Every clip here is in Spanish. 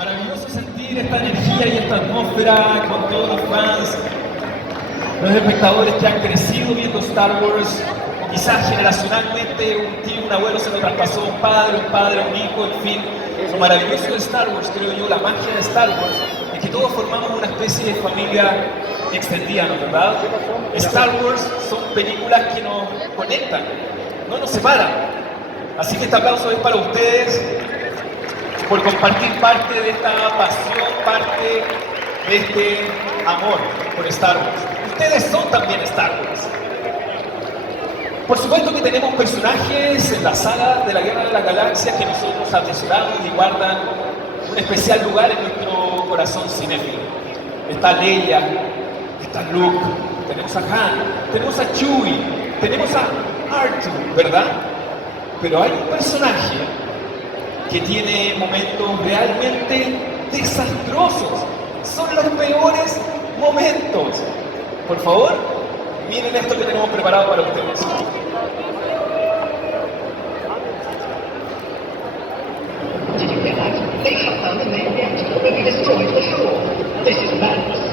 Maravilloso sentir esta energía y esta atmósfera con todos los fans, los espectadores que han crecido viendo Star Wars. Quizás generacionalmente un tío, un abuelo se lo traspasó a un padre, a un hijo, en fin. Lo maravilloso de Star Wars, creo yo, la magia de Star Wars, es que todos formamos una especie de familia extendida, ¿no es verdad? Star Wars son películas que nos conectan, no nos separan. Así que este aplauso es para ustedes por compartir parte de esta pasión, parte de este amor por Star Wars. Ustedes son también Star Wars. Por supuesto que tenemos personajes en la saga de la Guerra de las Galaxias que nosotros atesoramos y guardan un especial lugar en nuestro corazón cinéfilo. Está Leia, está Luke, tenemos a Han, tenemos a Chewie, tenemos a R2, ¿verdad? Pero hay un personaje que tiene momentos realmente desastrosos. Son los peores momentos. Por favor, miren esto que tenemos preparado para ustedes. Did you realize they have found the main reactor that we destroyed the shore? This is madness.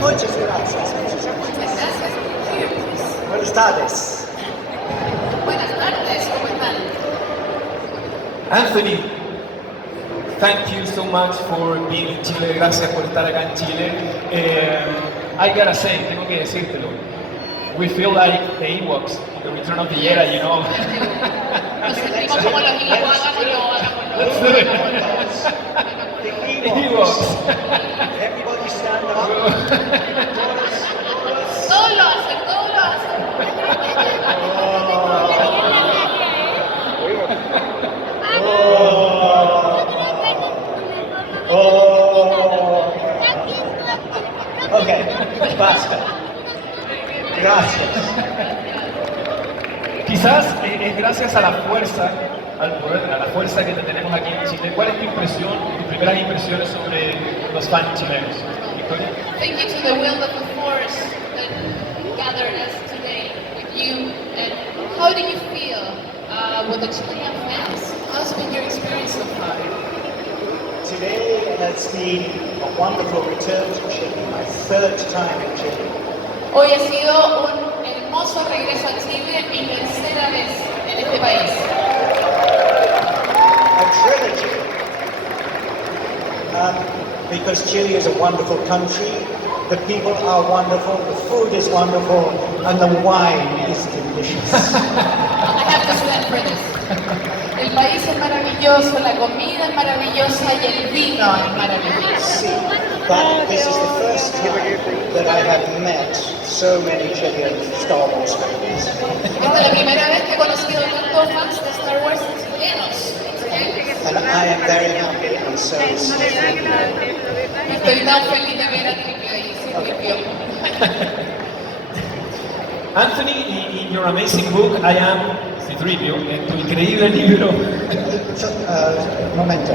Muchas gracias. Buenas tardes. Buenas tardes, ¿cómo están? Anthony, thank you so much for being in Chile. Gracias por estar acá en Chile. I gotta say, tengo que decírtelo. We feel like the Ewoks in the Return of the Jedi, you know. Nos sentimos como los Ewoks, hagámoslo. Let's do it. The The Ewoks. Everybody stand up. Todos lo hacen, todos lo hacen. Ok, basta. Gracias. Quizás es gracias a la fuerza, al poder, a la fuerza que tenemos aquí en Chile. ¿Cuál es tu impresión, tus primeras impresiones sobre los fans chilenos? Victoria. Thank you to the will of the force that gathered us today with you. And how do you feel with the Chilean fans? How's been your experience so far? Today has been a wonderful return to Chile, my third time in Chile. Hoy ha sido un hermoso regreso a Chile, mi tercera vez en este país. A trilogy. Because Chile is a wonderful country, the people are wonderful, the food is wonderful, and the wine is delicious. I have to stand for this. El país es maravilloso, la comida es maravillosa y el vino es maravilloso. See, but this is the first time that I have met so many Chilean Star Wars fans. Esta es la primera vez que he conocido tantos fans de Star Wars chilenos. And I am very happy, and so is Estoy tan feliz de ver a Tripio ahí, Tripio. Anthony, in your amazing book, I Am C-3PO, en tu increíble libro. Momento.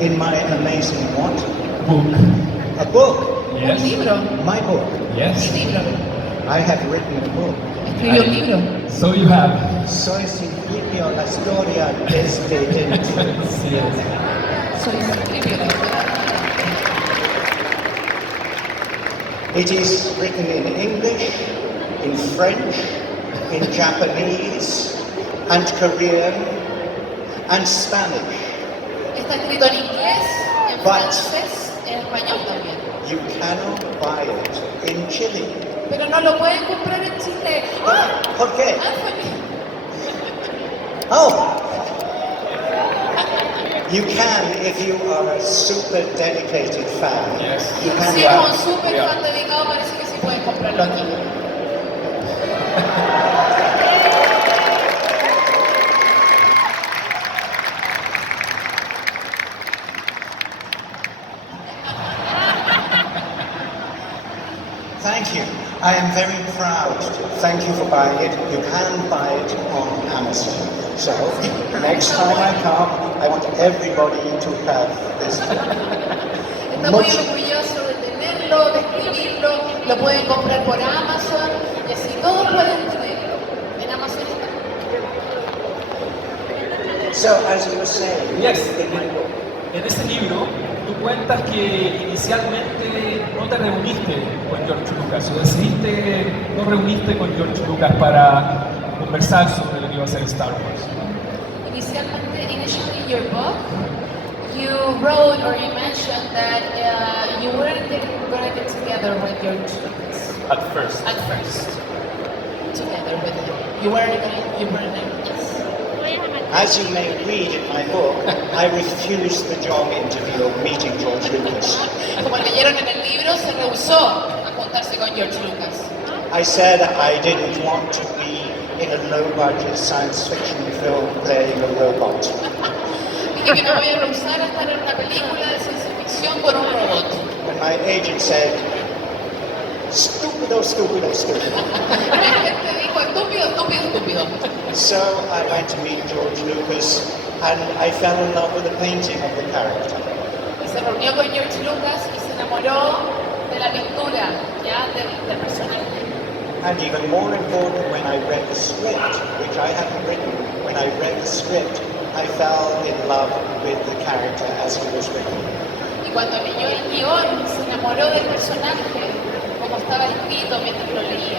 In my amazing what? Book. A book. Un Yes. libro. My book. Yes. Un libro. I have written a book. Escribió un libro. So you have. Soy Silvio, la historia desde dentro. Sí, es. Soy escribió. It is written in English, in French, in Japanese, and Korean, and Spanish. Está escrito en inglés, en But- francés, en español también. You cannot buy it in Chile. Pero no lo pueden comprar en Chile. ¡Ah! ¿Por qué? Anthony. Oh! You can if you are a super dedicated fan. Yes. You can Si buy es un súper fan dedicado, parece que sí pueden comprarlo aquí. Thank you. I am very proud. Thank you for buying it. You can buy it on Amazon. So, next time I come, I want everybody to have this book. Está muy orgulloso de tenerlo, de escribirlo. Lo pueden comprar por Amazon y así todos pueden tenerlo. En Amazon está. So, as you were saying, Yes. in my book, En ese libro, tú cuentas que inicialmente no te reuniste con George Lucas, o decidiste no reuniste con George Lucas para conversar sobre lo que iba a ser Star Wars. Initially in your book, you wrote or you mentioned that you weren't going to get together with George Lucas At first. at first. Together with him. You weren't yes. as you may read in my book, I refused the job interview of meeting George Lucas. Como leyeron en el libro, se rehusó a juntarse con George Lucas. I said I didn't want to be in a low-budget science fiction film playing a robot. Dije que no me voy a rehusar a estar en una película de ciencia ficción con un robot. And my agent said, stupido, stupido, stupido. Mi agente dijo, estúpido, estúpido, estúpido. So I went to meet George Lucas and I fell in love with the painting of the character. Y se reunió con George Lucas y se enamoró de la pintura, ya, del personaje. And even more important, when I read the script, which I hadn't written, when I read the script, I fell in love with the character as he was written. Y cuando leyó el guión, se enamoró del personaje, como estaba escrito mientras lo leía.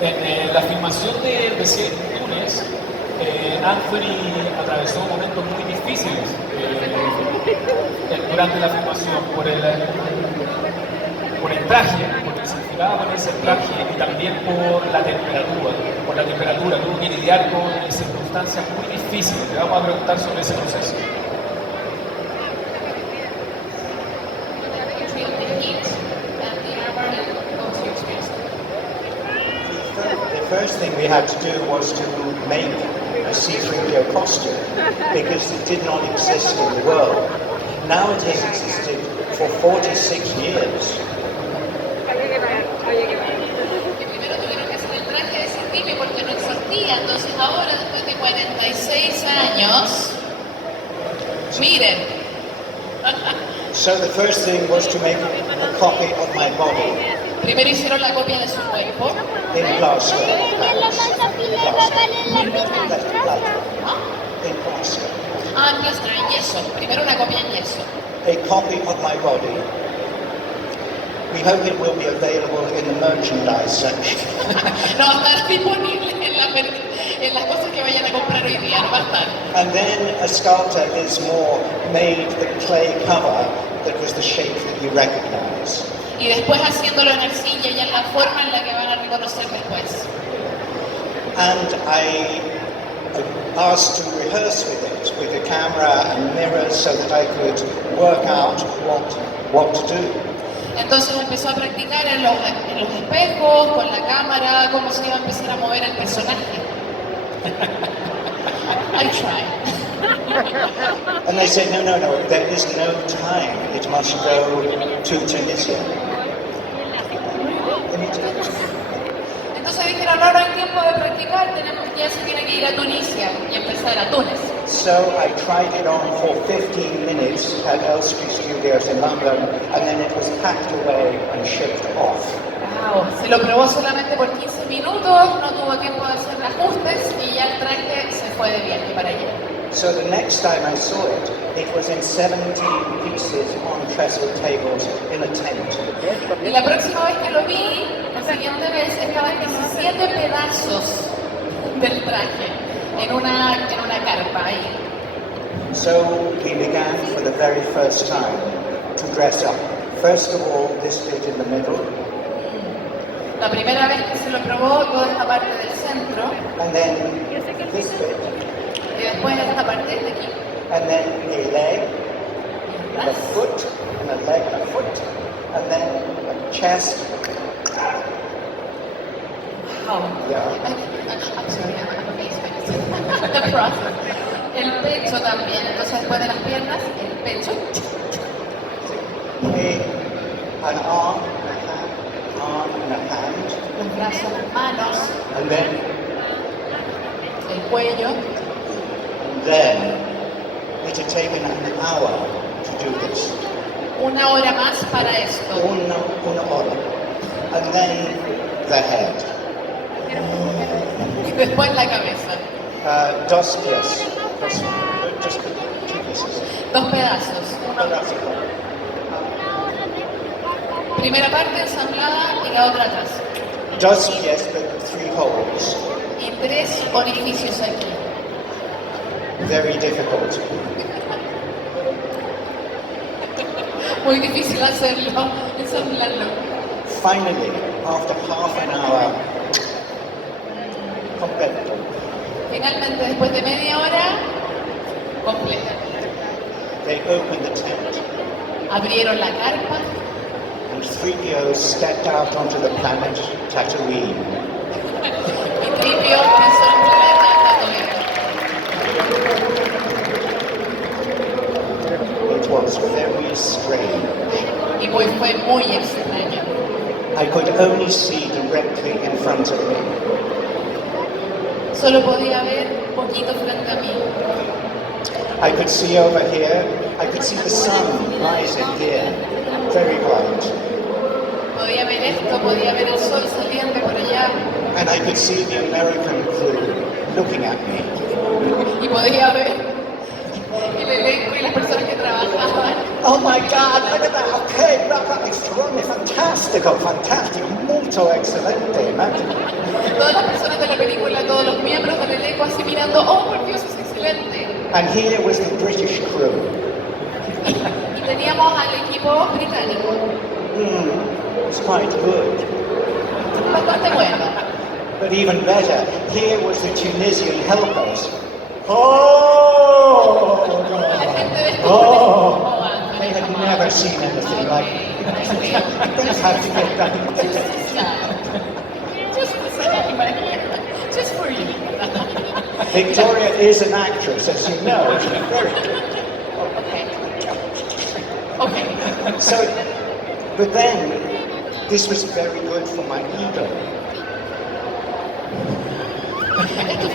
En la filmación de Cien Túnez, Anthony atravesó momentos muy difíciles durante la filmación por el traje, porque significaba ponerse el traje y también por la temperatura, tuvo que lidiar con circunstancias muy difíciles. Le vamos a preguntar sobre ese proceso. The first thing we had to do was to make a C-3PO costume because it did not exist in the world. Now it has existed for 46 years. Primero tuvieron que hacer el traje de científico porque no existía, entonces ahora, después de 46 años, miren. So the first thing was to make a copy of my body Primero hicieron la copia de su cuerpo in plaster. In plaster. en plaster, en yeso. Primero una copia en yeso. A copy of my body. We hope it will be available in the merchandise section. No va a estar disponible en las cosas que vayan a comprar hoy día, no va a estar. And then a sculptor is more made the clay cover that was the shape that you recognize. Y después haciéndolo en arcilla ya en la forma en la que van a reconocer después. And I asked to rehearse with it, with a camera and mirrors, so that I could work out what to do. Entonces empezó a practicar en los espejos, con la cámara, cómo se iba a empezar a mover el personaje. I tried. And they said, no, there is no time. It must go to Tunisia. Entonces dijeron, no hay tiempo de practicar, ya se tiene que ir a Tunisia y empezar a Túnez. So I tried it on for 15 minutes at Elstree Studios in London, and then it was packed away and shipped off. Wow, se lo probó solamente por 15 minutos, no tuvo tiempo de hacer ajustes y ya el traje se fue de viaje para allá. So the next time I saw it, it was in 17 pieces on trestle tables in a tent. Y la próxima vez que lo vi, la siguiente vez, estaba en 17 pedazos del traje en una carpa ahí. So we began for the very first time to dress up. First of all, this bit in the middle, La primera vez que se lo probó, toda esta parte del centro, and then this bit, y después esta parte de aquí. and then a leg, a foot, and a leg, a foot, and then a chest. Wow. Yeah. I'm sorry, I'm amazed. The process. El pecho también, entonces después de las piernas, el pecho. An arm, and a hand, Los brazos, las manos, and then el cuello. it had taken an hour to do this. Una hora más para esto. Una hora. And then the head. Y después la cabeza. Dos pies. Just two pieces. Dos pedazos. Primera parte ensamblada y la otra atrás. Dos pies, but 3 holes. Y 3 orificios aquí. Very difficult. Muy difícil hacerlo, ensamblarlo. Finally, after half an hour, completo. Finalmente, después de media hora, completa. They opened the tent, Abrieron la carpa and 3PO stepped out onto the planet Tatooine. y Tripio pisó el planeta Tatooine. It was very strange. Y pues fue muy extraño. I could only see directly in front of me. Solo podía ver un poquito frente a mí. I could see over here, I could see the sun rising here, very bright. Podía ver esto, podía ver el sol saliente por allá. And I could see the American crew looking at me. Y podía ver el elenco y las personas que trabajaban. Oh my God, look at that, okay, that extraordinary, fantastico, fantastico, molto excelente, man. Todas las personas de la película, todos los miembros del elenco así mirando, oh por Dios, es excelente. And here was the British crew. Y teníamos al equipo británico, It was quite good. bastante bueno. But even better, here was the Tunisian helpers. Oh, La gente de oh, Anthony, they had come on. never seen anything like it. Okay, They had to get that. Just a second, my dear. Just for you. Victoria is an actress, as you know. She's very good. Okay. So, but then, this was very good for my ego. Esto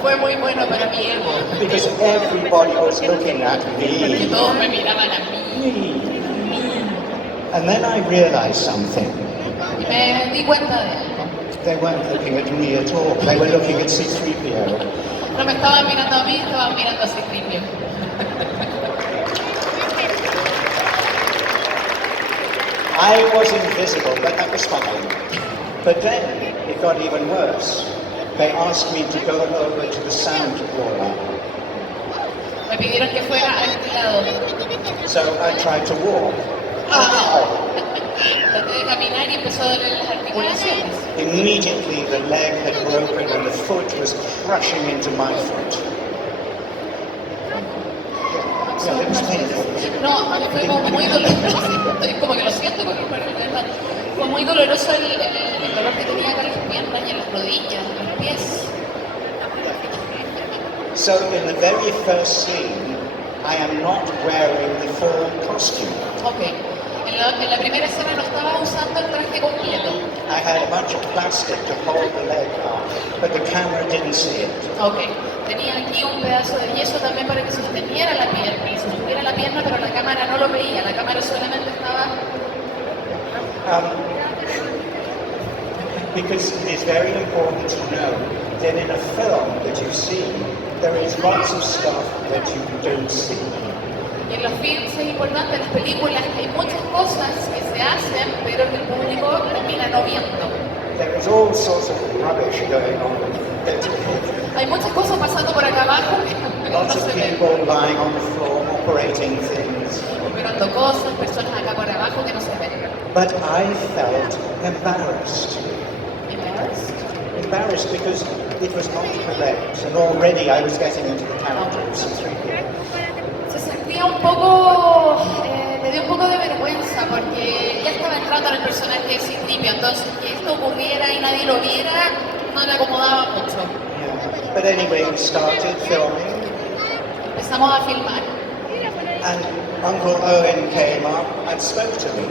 fue muy bueno para mi ego. Because everybody was looking at Porque me. todos me miraban a mí. And then I realized something. Y me di cuenta de algo. They weren't looking at me at all. They were looking at C-3PO. No me estaban mirando a mí, estaban mirando a Tripio. I was invisible, but that was fine. But then it got even worse. They asked me to go over to the sound roller. Me pidieron que fuera a este lado. So I tried to walk. Ow! Traté de caminar y empezó a doler las articulaciones. Immediately the leg had broken and the foot was crushing into my foot. Yeah, it was painful. No, fue como muy doloroso. Estoy como que lo siento porque fue muy doloroso el dolor que tenía acá en las piernas y en las rodillas, en los pies. So in the very first scene, I am not wearing the full costume. Ok. En la primera escena no estaba usando el traje completo. I had a bunch of plastic to hold the leg up, but the camera didn't see it. Ok. tenía aquí un pedazo de yeso también para que sosteniera la pierna, y sostuviera la pierna, pero la cámara no lo veía, la cámara solamente estaba... Because it is very important to know that in a film that you see, there is lots of stuff that you don't see. Y en los films es importante, en las películas, que hay muchas cosas que se hacen, pero que el público termina no viendo. There is all sorts of rubbish going on. Hay muchas cosas pasando por acá abajo que no Lots of se ven. people lying on the floor, operating things. Operando cosas, personas acá por abajo que no se ven. But I felt embarrassed. Embarrassed? Embarrassed because it was not correct, and already I was getting into the character of C-3PO. Se sentía un poco, le dio un poco de vergüenza porque ya estaba entrando en el personaje de C-3PO, entonces que esto ocurriera y nadie lo viera no le acomodaba mucho. Yeah. But anyway, we started filming, Empezamos a filmar and Uncle Owen came up and spoke to me.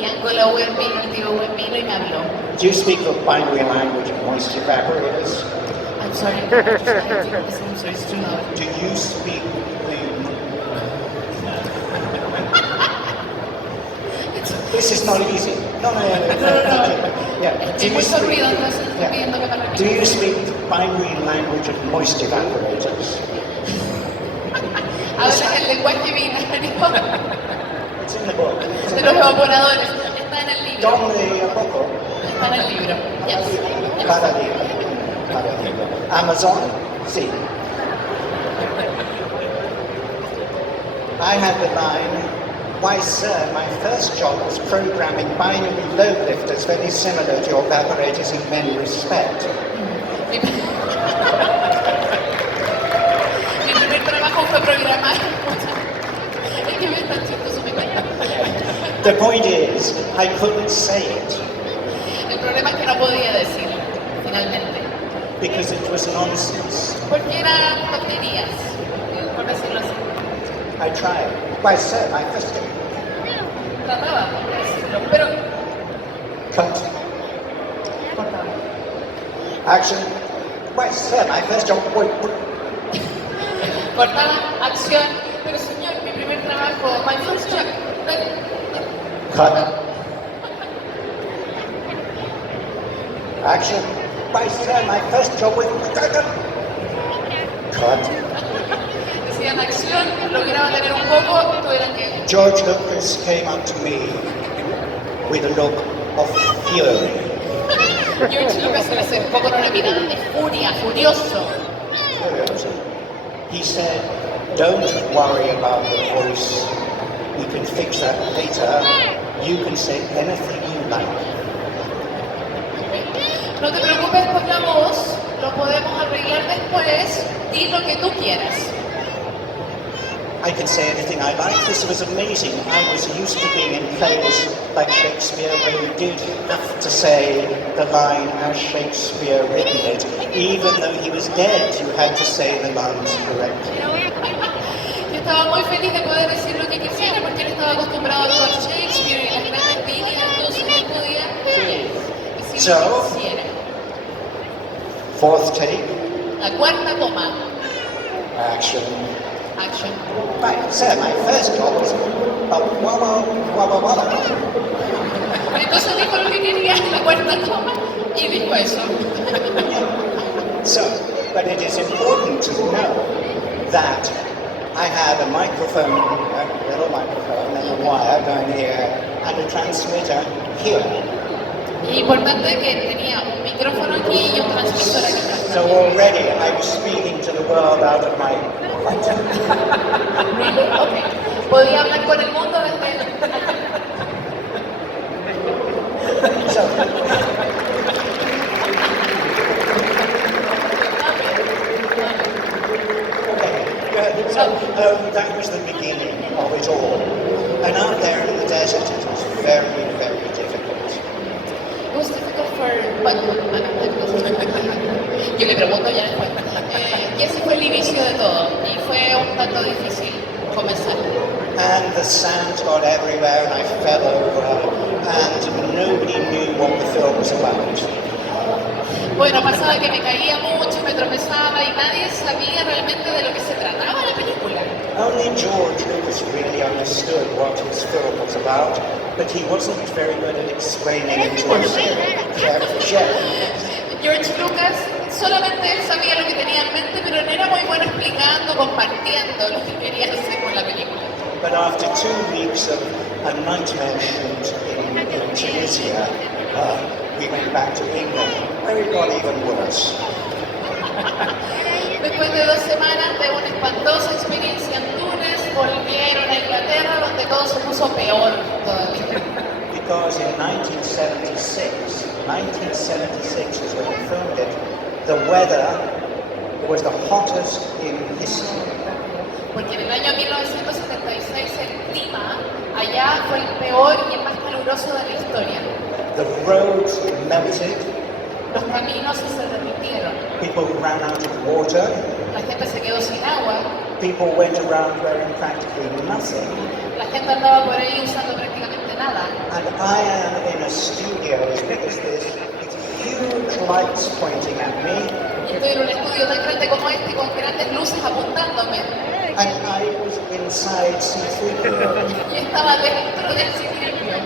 y Uncle Owen vino, el tío Owen vino y me habló. Do you speak the binary language of moist evaporators? I'm sorry, I'm sorry, it's too loud. Do you speak the... This is not easy. No. Yeah. Do Hay you mucho speak, ruido, entonces estoy pidiendo que me do repita. you speak the binary language of moist evaporators? Habla el lenguaje binario It's in the book. de los evaporadores. Está en el libro. Don de poco. Está en el libro. Yes. Cada día. Cada día. Amazon? Sí. I had the line, "Why, sir, my first job was programming binary load lifters very similar to your evaporators in many respects." Mi primer trabajo fue programar. Es que me está chistoso, me encanta. The point is, I couldn't say it El problema es que no podía decirlo, finalmente. because it was nonsense. Porque eran tonterías, por decirlo así. I tried. "Why, sir, my first job..." Trataba de decirlo, pero Cut. cortaba. Action. "Why, sir, my first job..." Cortaba, acción, pero señor, mi primer trabajo, my first job. Cut. Action. "Why, sir, my first job was..." Cut. Decían acción, lograban tener un poco, tuvieron que... George Lucas came up to me with a look of fury. George Lucas se le acercó con una mirada de furia, furioso. He said, "Don't worry about the voice. We can fix that later. You can say anything you like." No te preocupes por la voz, lo podemos arreglar después, di lo que tú quieras. I can say anything I like. This was amazing. I was used to being in plays like Shakespeare where you did have to say the line as Shakespeare written it. Even though he was dead, you had to say the lines correctly. Yo estaba muy feliz de poder decir lo que quisiera porque él estaba acostumbrado a actuar Shakespeare y las grandes líneas, entonces él podía decir lo que quisiera. Fourth take, La cuarta toma, action. action. Right, sir, my first job was walla, walla, walla. Entonces dijo lo que quería en la cuarta toma y dijo eso. So, but it is important to know that I had a microphone, a little microphone, and a wire going here, and a transmitter here. Y importante que tenía un micrófono aquí y un transmisor aquí atrás. So already I was speaking to the world out of my... Really? Okay. Podía hablar con el mundo desde So, that was the beginning of it all. And out there in the desert it was very, very difficult. It was difficult for... Yo le pregunto ya después. Y ese fue el inicio de todo. Y fue un tanto difícil comenzar. And the sand got everywhere and I fell over and nobody knew what the film was about. Bueno, pasaba que me caía mucho, me tropezaba y nadie sabía realmente de lo que se trataba la película. Only George Lucas really understood what his film was about, but he wasn't very good at explaining it to us. George Lucas, solamente él sabía lo que tenía en mente, pero no era muy bueno explicando, compartiendo lo que quería hacer con la película. But after 2 weeks of a nightmare shoot in Tunisia, we went back to England, where it got even worse. Después de 2 semanas de una espantosa experiencia en Túnez, volvieron a Inglaterra, donde todo se puso peor todavía. Because in 1976 is when we filmed it, the weather was the hottest in history. Porque en el año 1976 el clima allá fue el peor y el más caluroso de la historia. The roads melted, Los caminos se derritieron, people ran out of water, la gente se quedó sin agua, people went around wearing practically nothing, la gente andaba por ahí usando prácticamente nada. and I am in a studio because there's huge lights pointing at me, Y estoy en un estudio tan grande como este con grandes luces apuntándome. and I was inside C3PO. Y estaba dentro del cilindro.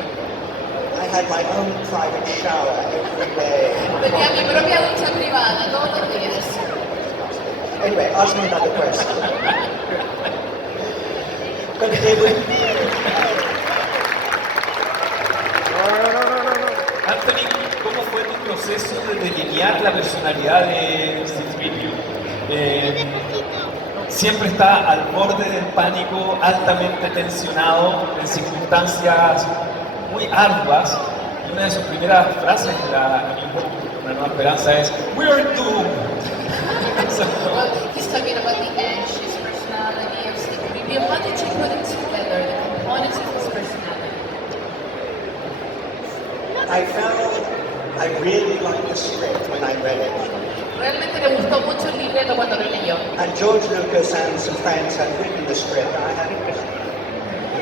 I had my own private shower every day. Tenía mi propia ducha privada todos los días. Anyway, ask me another question. But it was, Anthony, ¿cómo fue tu proceso de delinear la personalidad de C-3PO? Siempre está al borde del pánico, altamente tensionado, en circunstancias muy arduas. Y una de sus primeras frases en Una Nueva Esperanza es "We are doomed". Well, he's talking about the anxious personality of C-3PO. How did you put it together, the components of his personality? I really liked the script when I read it. Realmente le gustó mucho el libreto cuando lo leyó. And George Lucas and some friends had written the script. I hadn't written it.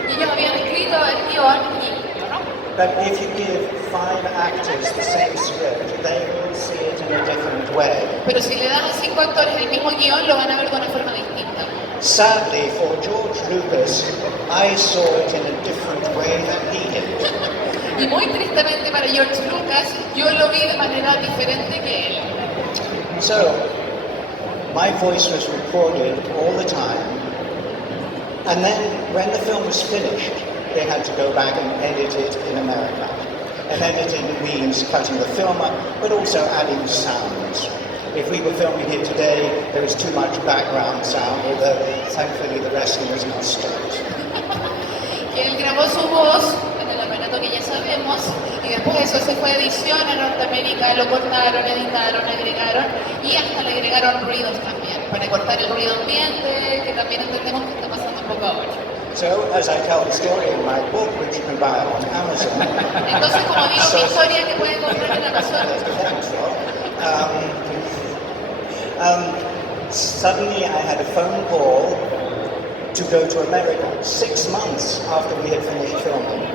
Y ellos habían escrito el guión y yo no. But if you give 5 actors the same script, they will see it in a different way. Pero si le das a 5 actores el mismo guión, lo van a ver de una forma distinta. Sadly, for George Lucas, I saw it in a different way than he did. Y muy tristemente para George Lucas, yo lo vi de manera diferente que él. So, my voice was recorded all the time, and then when the film was finished, they had to go back and edit it in America. And editing means cutting the film up, but also adding sounds. If we were filming here today, there was too much background sound, although thankfully the wrestling was not stopped. Y él grabó su voz en el aparato que ya sabemos, y después eso se fue a edición en Norteamérica, lo cortaron, editaron, agregaron, y hasta le agregaron ruidos también, para cortar el ruido ambiente, que también entendemos que está pasando un poco ahora. So, as I tell the story in my book, which you can buy on Amazon, Entonces, como digo, mi historia que pueden comprar en Amazon, thanks, Rob. Suddenly I had a phone call to go to America 6 months after we had finished filming.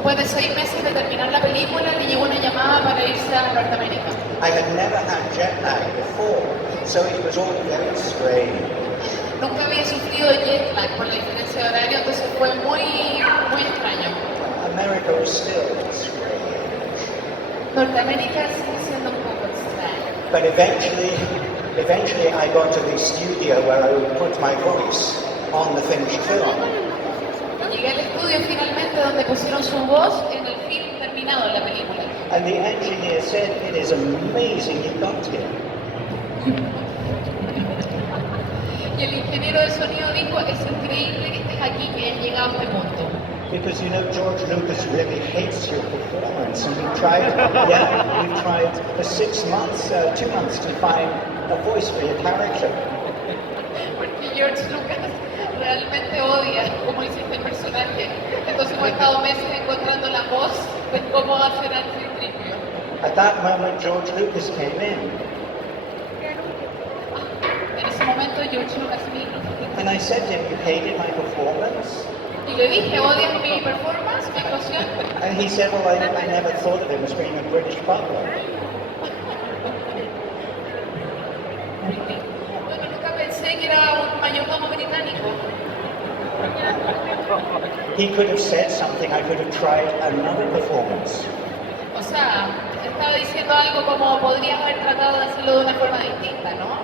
después de 6 meses de terminar la película, le llegó una llamada para irse a Norteamérica. I had never had jet lag before, so it was all very strange. Nunca había sufrido jet lag por la diferencia de horario, entonces fue muy extraño. America was still strange. Norteamérica sigue siendo un poco extraño. But eventually I got to the studio where I would put my voice on the finished film. Llegué al estudio finalmente donde pusieron su voz en el film terminado de la película. And the engineer said, "It is amazing you got here." Y el ingeniero de sonido dijo, es increíble que estés aquí, que hayas llegado a este punto. Because George Lucas really hates your performance, and we tried for 6 months, 2 months to find a voice for your character. Porque George Lucas realmente odia cómo hiciste el personaje. Entonces hemos estado meses encontrando la voz de cómo hacer al C-3PO. At that moment, George Lucas came in, En ese momento George Lucas vino. and I said to him, "You hated my performance?" Y le dije, ¿odias mi performance, mi actuación? And he said, "Well, I never thought of him as being a British butler." mayordomo británico. He could have said something, I could have tried another performance. O sea, estaba diciendo algo como podrías haber tratado de hacerlo de una forma distinta, ¿no?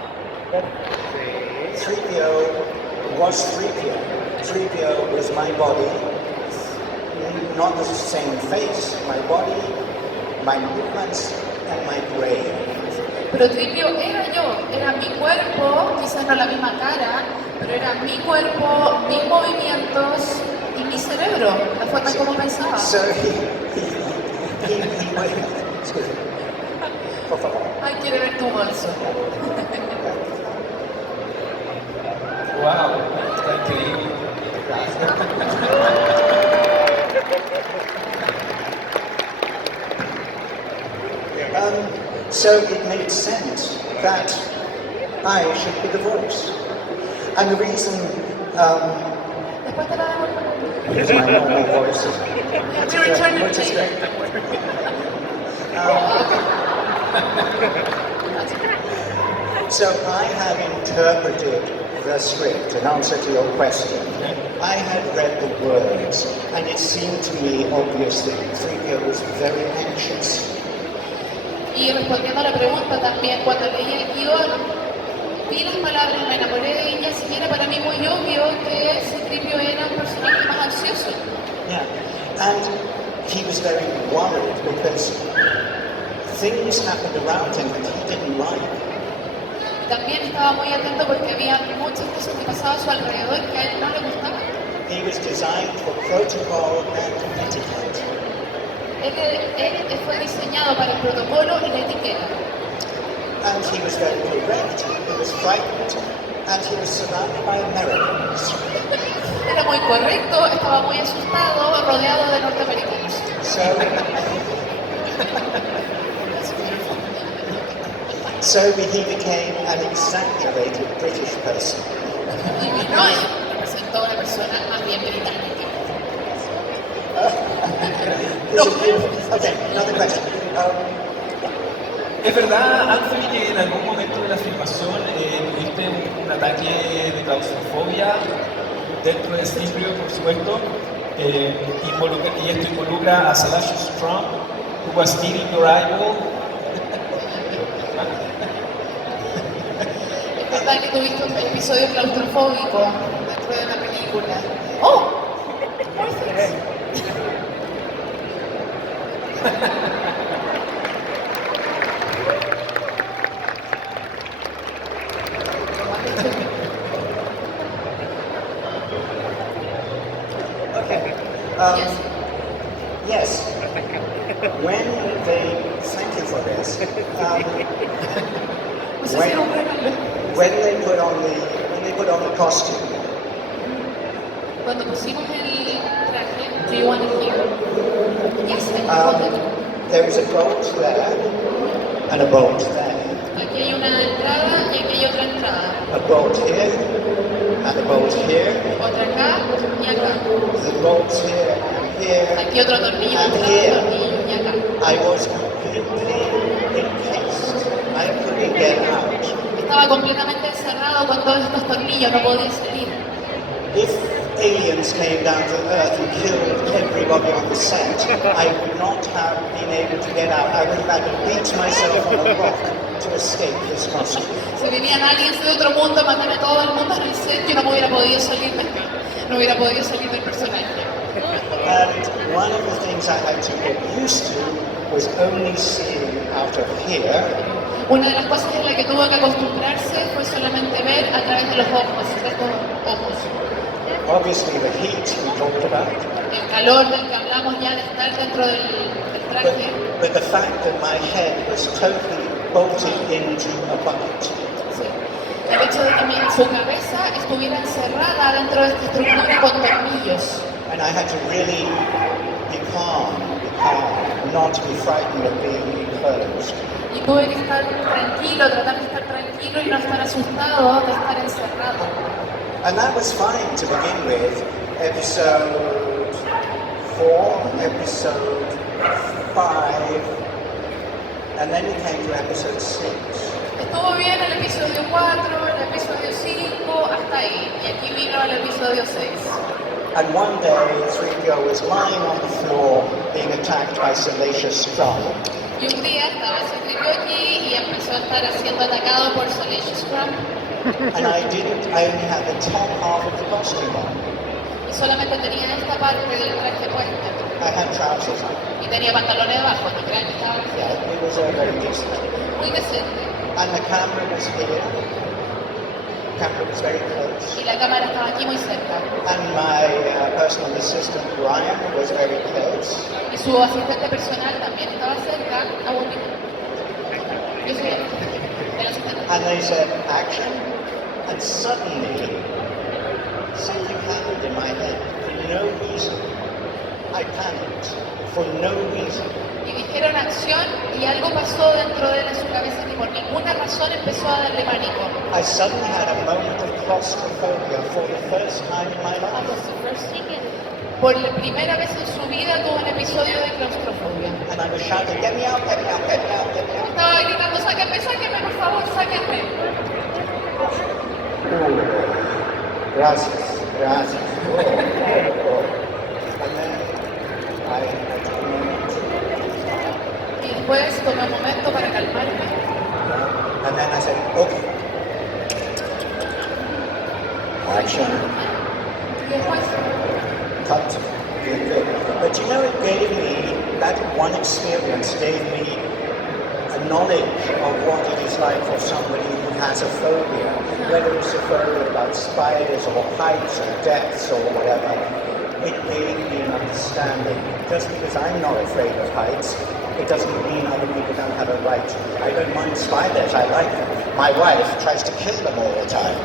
But 3PO was 3PO. 3PO was my body, not the same face, my body, my movements, and my brain. Pero Tripio era yo, era mi cuerpo, quizás no la misma cara, pero era mi cuerpo, mis movimientos y mi cerebro, la forma en cómo pensaba. So he went, excuse me, por favor. Ay, quiere ver tu bolso. Wow, está increíble. So it made sense that I should be the voice. And the reason Después te la devuelvo. is my normal voice, You return which is it. great. So I had interpreted the script in answer to your question. I had read the words, and it seemed to me obvious that 3PO was very anxious. Y respondiendo a la pregunta también, cuando leí el guión, vi las palabras, me enamoré de ellas y era para mí muy obvio que Citripio era un personaje más ansioso. Yeah, and he was very worried because things happened around him that he didn't like. También estaba muy atento porque había muchas cosas que pasaban a su alrededor que a él no le gustaban. He was designed for protocol and etiquette. Él fue diseñado para el protocolo y la etiqueta. And he was very correct, he was frightened, and he was surrounded by Americans. Era muy correcto, estaba muy asustado, rodeado de norteamericanos. So he became an exaggerated British person. Y vino y representó a una persona más bien británica. Okay, another question. ¿Es verdad, Anthony, que en algún momento de la filmación tuviste un ataque de claustrofobia dentro de Citripio, por supuesto? Y esto involucra a Salacious Trump, who was stealing your eyeball. Es verdad que tuviste un episodio claustrofóbico dentro de una película. ¡Oh! Yes. When they, thank you for this. When they put on the costume, Cuando pusimos el traje, do you want to hear? Yes, I hold it. there is a bolt there and a bolt there. Aquí hay una entrada y aquí hay otra entrada. A bolt here and a bolt here. Otra acá y acá. The bolts here and here. Aquí otro tornillo, And otro here. tornillo y acá. I was completely encased. I couldn't get out. Estaba completamente encerrado con todos estos tornillos, no podía salir. If aliens came down to Earth and killed everybody on the set, I would not have been able to get out. I would have had to beat myself on a rock to escape this costume. Si venían aliens de otro mundo a matar a todo el mundo en el set, yo no hubiera podido salir de acá. No hubiera podido salir del personaje. And one of the things I had to get used to was only seeing out of here. Una de las cosas en las que tuvo que acostumbrarse fue solamente ver a través de los ojos, de estos ojos. Obviously the heat we talked about, El calor del que hablamos ya de estar dentro del traje. but the fact that my head was totally bolted into a bucket. Sí. El hecho de que su cabeza estuviera encerrada dentro de esta estructura con tornillos. And I had to really be calm, not to be frightened of being enclosed. Y tuve que estar tranquilo, tratar de estar tranquilo y no estar asustado de estar encerrado. And that was fine to begin with. Episode 4, episode 5, and then we came to episode 6. Estuvo bien el episodio 4, el episodio 5 hasta ahí. Y aquí vino el episodio 6. And one day, 3PO was lying on the floor being attacked by Salacious Crumb. Y un día estaba C-3PO aquí y empezó a estar siendo atacado por Salacious Crumb. And I only had the top half of the costume on. Y solamente tenía esta parte del traje puesta. I had trousers on. Y tenía pantalones debajo, no crean que estaba vestido. Yeah, it was very decent. Muy decente. And the camera was here. The camera was very close. Y la cámara estaba aquí muy cerca. And my personal assistant, Ryan, was very close. Y su asistente personal también estaba cerca. Yo soy el asistente. And they said, action. And suddenly, something happened in my head for no reason. I panicked for no reason. Y dijeron acción y algo pasó dentro de él en su cabeza que por ninguna razón empezó a darle pánico. I suddenly had a moment of claustrophobia for the first time in my life. Por primera vez en su vida tuvo un episodio de claustrofobia. And I was shouting, get me out, get me out, get me out, get me out. Estaba gritando, sáquenme, sáquenme, por favor, sáquenme. Gracias, gracias. And then I took a moment. Y después tomé un momento para calmarme. And then I said, okay. Action. Y después, Cut. Good. But you know, it gave me, that one experience gave me a knowledge of what it is like for somebody who has a phobia, whether it's a phobia about spiders or heights or depths or whatever. It gave me an understanding. Just because I'm not afraid of heights, it doesn't mean other people don't have a right to be. I don't mind spiders, I like them. My wife tries to kill them all the time.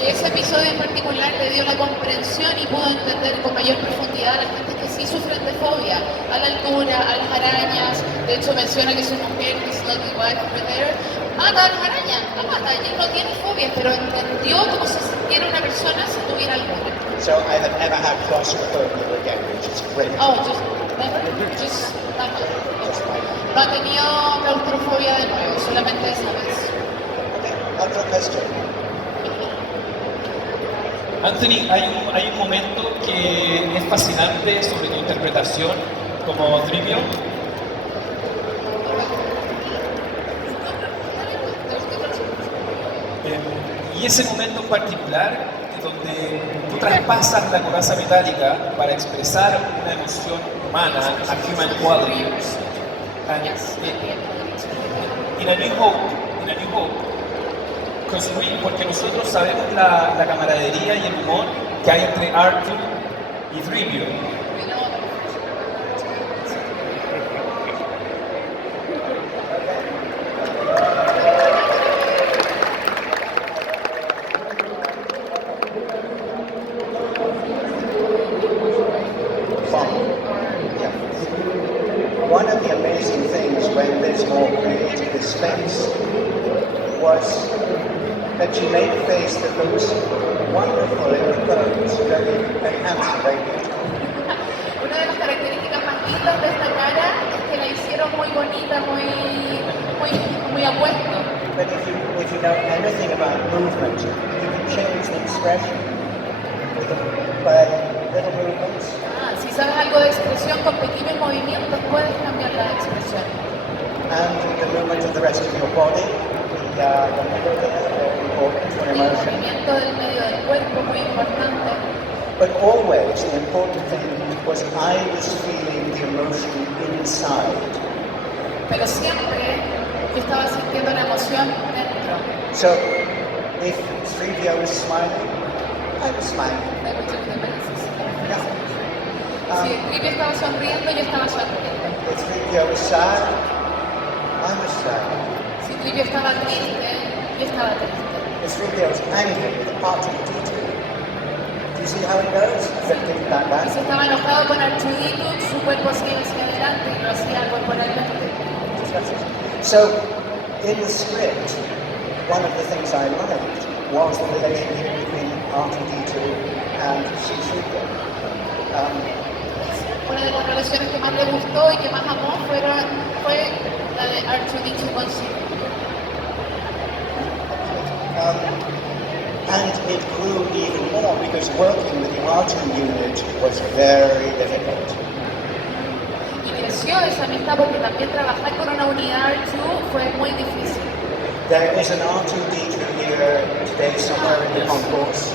y ese episodio en particular le dio la comprensión y pudo entender con mayor profundidad a la gente que sí sufren de fobia, a la altura, a las arañas. De hecho menciona que su mujer, que es Lucky Wife Predator, mata a las arañas, la mata, ella no tiene fobia, pero entendió cómo se sintiera una persona si tuviera alguna. So I have never had claustrophobia again, which is great. Oh, just that one. Just like that. No ha tenido claustrofobia de nuevo, solamente esa vez. Okay, other question. Anthony, hay un momento que es fascinante sobre tu interpretación como Trivio. Y ese momento en particular, donde tú traspasas la coraza metálica para expresar una emoción humana, a human quality. And in a new hope, porque nosotros sabemos la camaradería y el humor que hay entre Arthur y Trivio. One of the amazing things when there's more creative space was that you made a face that looks wonderful in the pose, very, very handsome, very beautiful. Una de las características más lindas de esta cara es que la hicieron muy bonita, muy apuesto. But if you know anything about movement, you can change the expression by little movements. Si sabes algo de expresión, con pequeños movimientos puedes cambiar la expresión. And the movement of the rest of your body, the middle there, very important for El emotion. movimiento del medio del cuerpo, muy importante. But always the important thing was I was feeling the emotion inside. Pero siempre yo estaba sintiendo la emoción dentro. So if 3PO was smiling, I was smiling. Si el Trivio estaba sonriendo, yo estaba sonriendo. If 3PO was sad, I was sad. Si Trivio estaba triste, yo estaba triste. If 3PO was angry with R2D2, do you see how it goes? Is that getting that Y back? si estaba enojado con Artudito, su cuerpo se iba hacia adelante y lo hacía corporalmente. So, in the script, one of the things I liked was the relationship between R2D2 and C-3PO. Una de las relaciones que más le gustó y que más amó fue la de R2D2 con C. And it grew even more because working with the R2 unit was very difficult. Y creció esa amistad porque también trabajar con una unidad R2 fue muy difícil. There is an R2D2 here today somewhere in the concourse.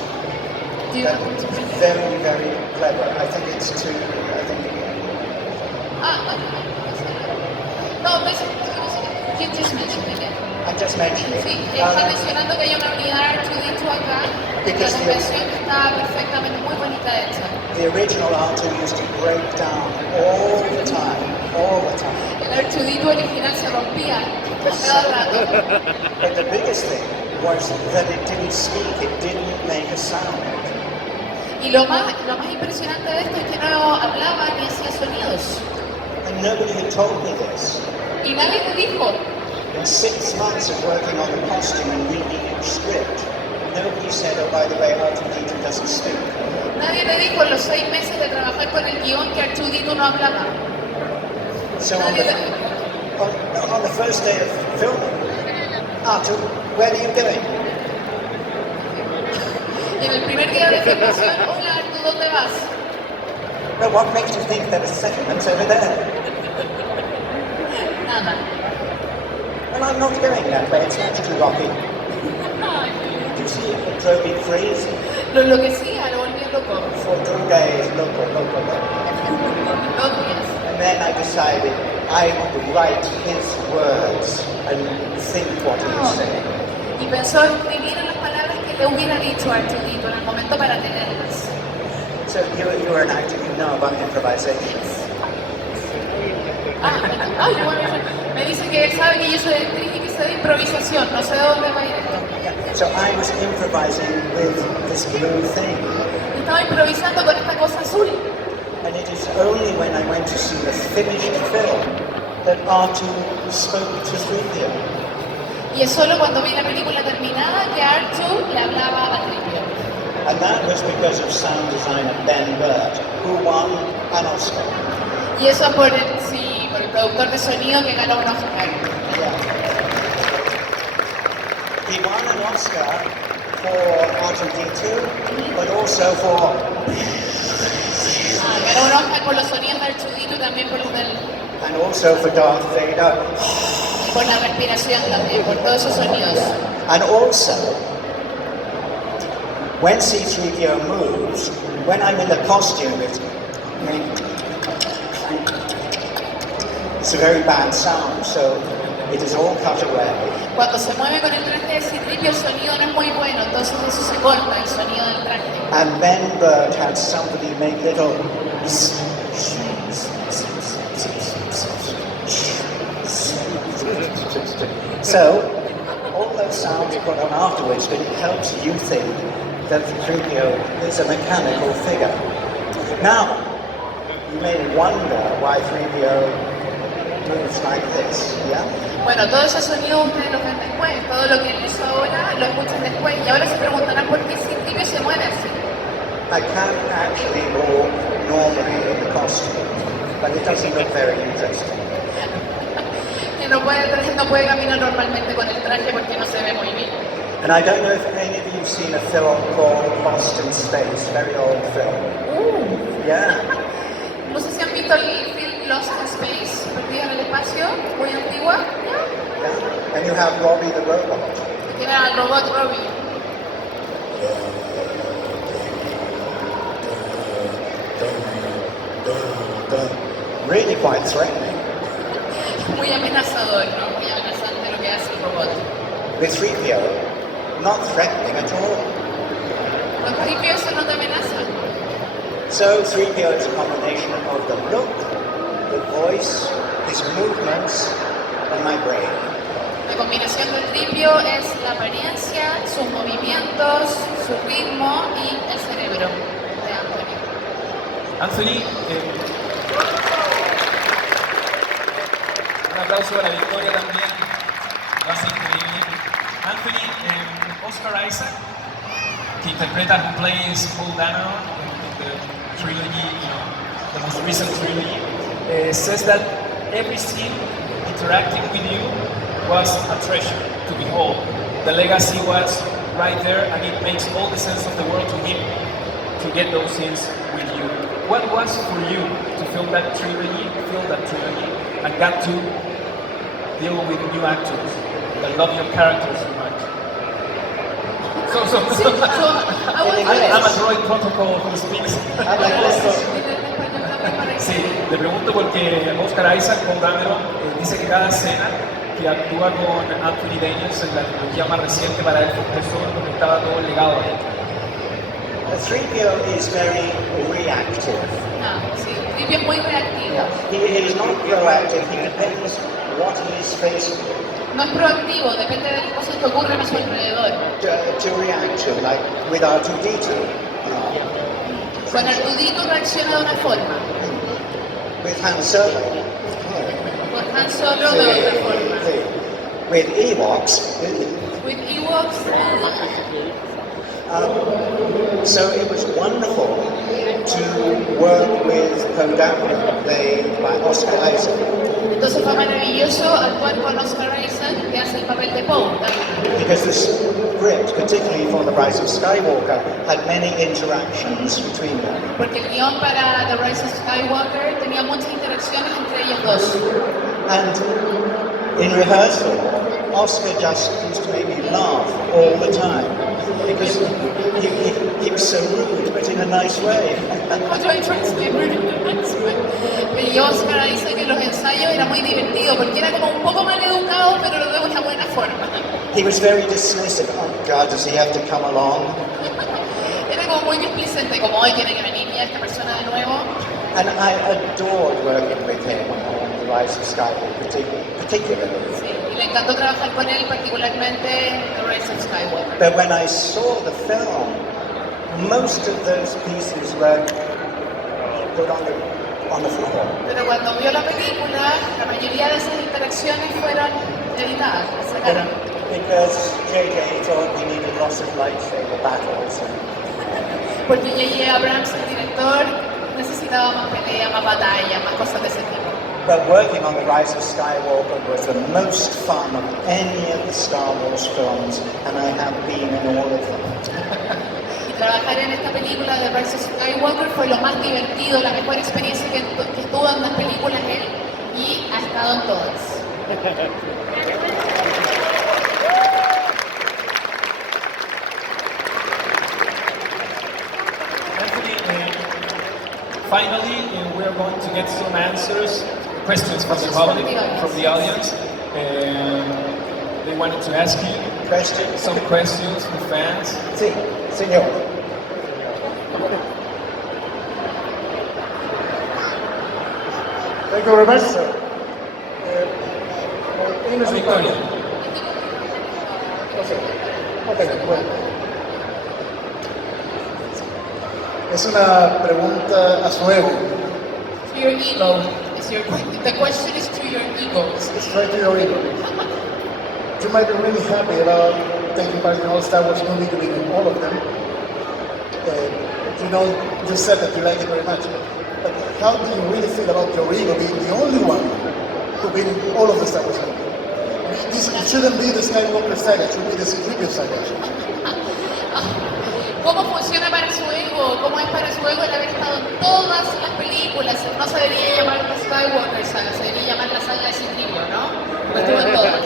Very, very clever. I think it's two. No, you just mentioned it. I just mentioned it. Sí, está mencionando que hay una unidad R2D2 acá, en la convención que está perfectamente muy bonita hecha. The original R2 used to break down all the time. El R2D2 original se rompía cada rato. But the biggest thing was that it didn't speak, it didn't make a sound. Y lo más impresionante de esto es que no hablaba ni hacía sonidos. And nobody had told me this. Y nadie me dijo. In 6 months of working on the costume and reading each script, nobody said, oh, by the way, R2D2 doesn't speak. Nadie me dijo en los 6 meses de trabajar con el guión que R2D2 no hablaba. So on the first day of filming, R2, where are you going? Y en el primer día de filmación, hola Artu, ¿dónde vas? No, what makes you think that a settlement's over there? Nada. Well, I'm not going that way, it's not too rocky. Ay, Do you see it drove me crazy? lo enloquecía, lo volvía loco. For 2 days, loco. 2 días. And then I decided I would write his words and think what he was saying. Y pensó escribir en las palabras que le hubiera dicho a Artudito en el momento para tenerlas. So you're an actor, you know about improvisation. Me dice que él sabe que yo soy actriz y que sé de improvisación, no sé de dónde va a ir esto. So I was improvising with this blue thing. Estaba improvisando con esta cosa azul. And it is only when I went to see the finished film that R2 spoke to 3PO. Y es solo cuando vi la película terminada que R2 le hablaba a 3PO. And that was because of sound designer Ben Burt, who won an Oscar. Y eso por el productor de sonido que ganó un Oscar. Yeah. He won an Oscar for R2D2, but also for... Ganó un Oscar por los sonidos del Artudito y también por los del... And also for Darth Vader. Y por la respiración también, por todos esos sonidos. And also, when C-3PO moves, when I'm in the costume, it's a very bad sound, so it is all cut away. Cuando se mueve con el traje de C-3PO el sonido no es muy bueno, entonces eso se corta, el sonido del traje. And Ben Burt had somebody make little... So, all those sounds are put on afterwards, but it helps you think that 3PO is a mechanical figure. Now, you may wonder why 3PO moves like this, yeah? Bueno, todos esos sonidos ustedes los ven después, todo lo que él hizo ahora lo escuchan después y ahora se preguntarán por qué C-3PO se mueve así. I can't actually walk normally in the costume, but it doesn't look very interesting. Que no puede caminar normalmente con el traje porque no se ve muy bien. And I don't know if any of you have seen a film called Lost in Space, very old film. Yeah. No sé si han visto el film Lost in Space, Perdido en el Espacio, muy antigua. Yeah. And you have Robbie the robot. Tiene al robot Robbie. Really quite threatening. Muy amenazador, ¿no? Muy amenazante lo que hace el robot. With 3PO, not threatening at all. Con 3PO se nota amenaza. So 3PO is a combination of the look, the voice, his movements, and my brain. La combinación del 3PO es la apariencia, sus movimientos, su ritmo y el cerebro de Anthony. Anthony, un aplauso para Victoria también, lo hace increíble. Anthony, Oscar Isaac, que interpreta who plays Paul Dameron in the trilogy, the most recent trilogy, says that every scene interacting with you was a treasure to behold. The legacy was right there, and it makes all the sense of the world to him to get those scenes with you. What was for you to film that trilogy, and got to deal with new actors that love your characters so much? I'm a droid protocol who speaks. Sí, le pregunto porque Oscar Isaac, Paul Dameron, dice que cada escena que actúa con Anthony Daniels en la trilogía más reciente para él fue un tesoro donde estaba todo el legado de él. 3PO is very reactive. Ah, sí, 3PO es muy reactivo. He is not proactive, he depends what he is facing No es proactivo, depende de las cosas que ocurren a su alrededor. to react to, like with R2D2. Con Artudito reacciona de una forma, With Han Solo. con Han Solo de otra forma. With Ewoks. With Ewoks, So it was wonderful to work with Poe Dameron, played by Oscar Isaac. entonces fue maravilloso actuar con Oscar Isaac, que hace el papel de Poe. Because the script, particularly for The Rise of Skywalker, had many interactions between them. Porque el guión para The Rise of Skywalker tenía muchas interacciones entre ellos dos. And in rehearsal, Oscar just used to make me laugh all the time. Because he was so rude, but in a nice way. How do I translate rude? Y Oscar dice que los ensayos era muy divertido porque era como un poco mal educado, pero de una buena forma. He was very dismissive. Oh God, does he have to come along? Era como muy displicente, como hoy tiene que venir ya esta persona de nuevo. And I adored working with him on The Rise of Skywalker, particularly. Sí, y le encantó trabajar con él, particularmente en The Rise of Skywalker. But when I saw the film, most of those pieces were put on the floor. Pero cuando vio la película, la mayoría de esas interacciones fueron editadas, las sacaron. Because JJ thought we needed lots of lightsaber battles. Porque J.J. Abrams, el director, necesitaba más pelea, más batalla, más cosas de ese tipo. But working on The Rise of Skywalker was the most fun of any of the Star Wars films, and I have been in all of them. Y trabajar en esta película de Rise of Skywalker fue lo más divertido, la mejor experiencia que estuvo en las películas él, y ha estado en todas. Finally, we are going to get some answers, questions from the public, from the audience. They wanted to ask you Questions? some questions, the fans. Sí, señor. Thank you very much, sir. My name is Victoria. Okay, bueno. Es una pregunta a su ego. To your ego. The question is to your ego. It's right to your ego. You might be really happy about taking part in all Star Wars movies, you in all of them. You said that you like it very much. But how do you really feel about your ego being the only one to be in all of the Star Wars movies? It shouldn't be the Skywalker saga, it should be the C-3PO saga. ¿Cómo funciona para su ego? ¿Cómo es para su ego el haber estado en todas las películas? No se debería llamar la Skywalker saga, se debería llamar la saga de C-3PO, ¿no? Pues estuvo en todas.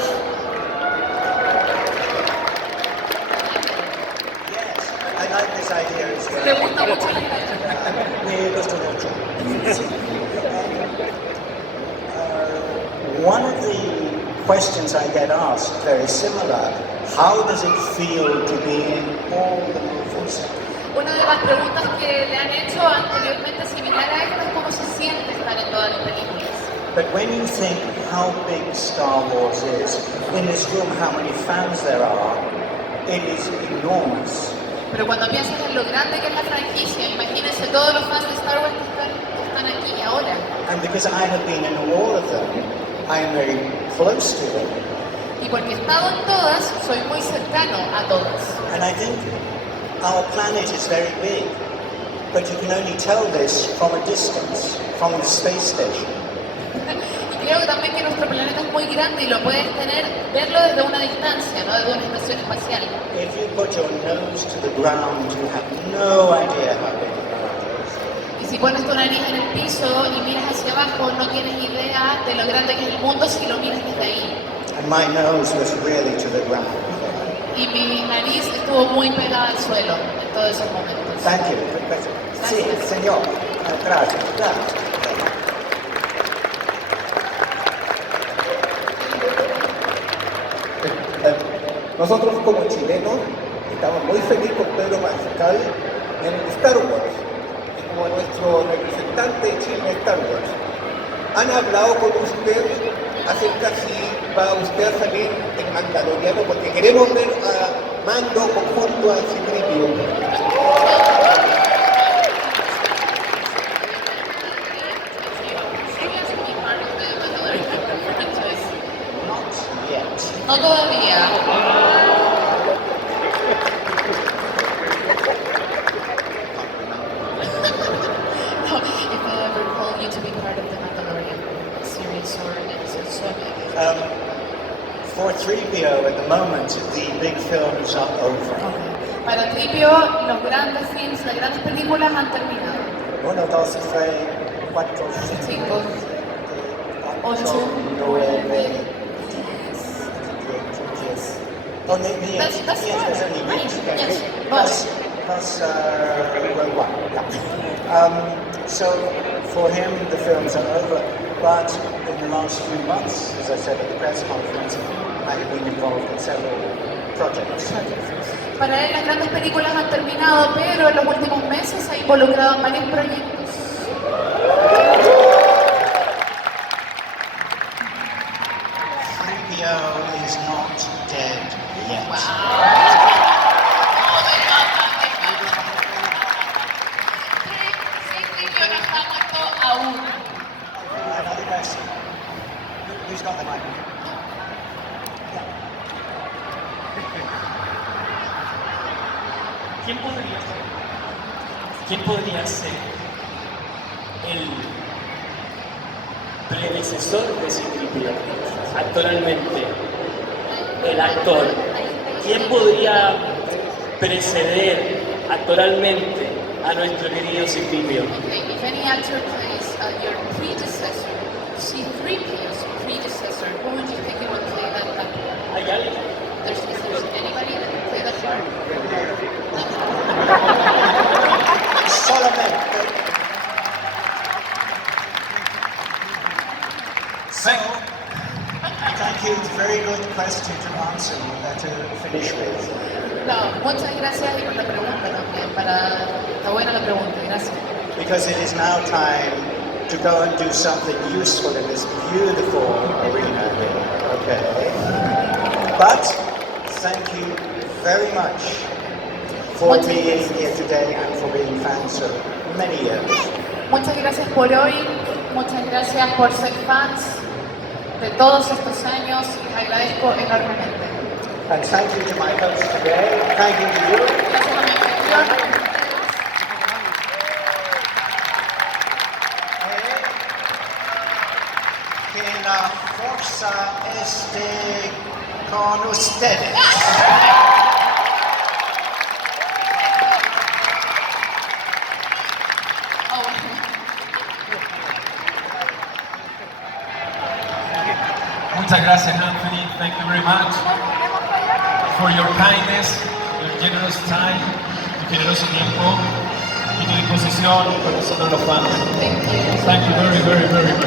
Yes, I like this idea as ¿Te well. gusta mucho la idea? Me gusta mucho. One of the questions I get asked, very similar, how does it feel to be in all the movies? Una de las preguntas que le han hecho anteriormente similar a esta es cómo se siente estar en todas las películas. But when you think how big Star Wars is, in this room how many fans there are, it is enormous. Pero cuando piensas en lo grande que es la franquicia, imagínense todos los fans de Star Wars que están aquí ahora. And because I have been in all of them, I am very close to them. Y porque he estado en todas, soy muy cercano a todas. And I think our planet is very big, but you can only tell this from a distance, from the space station. Y creo que también que nuestro planeta es muy grande y lo puedes verlo desde una distancia, no desde una estación espacial. If you put your nose to the ground, you have no idea how big the world is. Y si pones tu nariz en el piso y miras hacia abajo, no tienes idea de lo grande que es el mundo si lo miras desde ahí. And my nose was really to the ground. Y mi nariz estuvo muy pegada al suelo en todos esos momentos. Thank you. Sí, señor. Gracias. Gracias. Nosotros como chilenos estamos muy felices con Pedro Pascal en Star Wars, es como nuestro representante de Chile en Star Wars. ¿Han hablado con usted acerca si va usted a salir en Mandaloriano? Porque queremos ver a Mando conjunto a Citripio. No todavía. No, if I ever call you to be part of the Mandalorian series or episode. For 3PO, at the moment, the big films are over. Okay. Para Tripio, los grandes films, las grandes películas han terminado. 1, 2, 3, 4, 5, 8, 9, 9. Oh, yes, That's yes, there's only right. okay. Yes, Plus Rogue One. Yeah. So for him, the films are over. But in the last few months, as I said at the press conference, I have been involved in several projects. Para él las grandes películas han terminado, pero en los últimos meses se ha involucrado en varios proyectos. 3PO is not dead yet. Tripio no está muerto aún. Another question. Who's got the mic? ¿Quién podría ser el predecesor de Citripio actualmente? El actor. ¿Quién podría preceder actualmente a nuestro querido Citripio? Okay, if any actor plays your predecessor, C-3PO's predecessor, who would you think it would play that actor? ¿Hay alguien? There's anybody that can play that part? Solamente. So, thank you. It's a very good question to answer, to finish with. No, muchas gracias y por la pregunta también. Está buena la pregunta, gracias. Because it is now time to go and do something useful in this beautiful arena here. Okay. But thank you very much for being here today and for being fans for many years. Muchas gracias por hoy, muchas gracias por ser fans de todos estos años. Les agradezco enormemente. And thank you to my host today. Thank you to you. Gracias a mi anfitrión. Que la fuerza esté con ustedes. Muchas gracias, Anthony. Thank you very much for your kindness, your generous time, tu generoso tiempo y tu disposición con nosotros los fans. Thank you very, very, very much.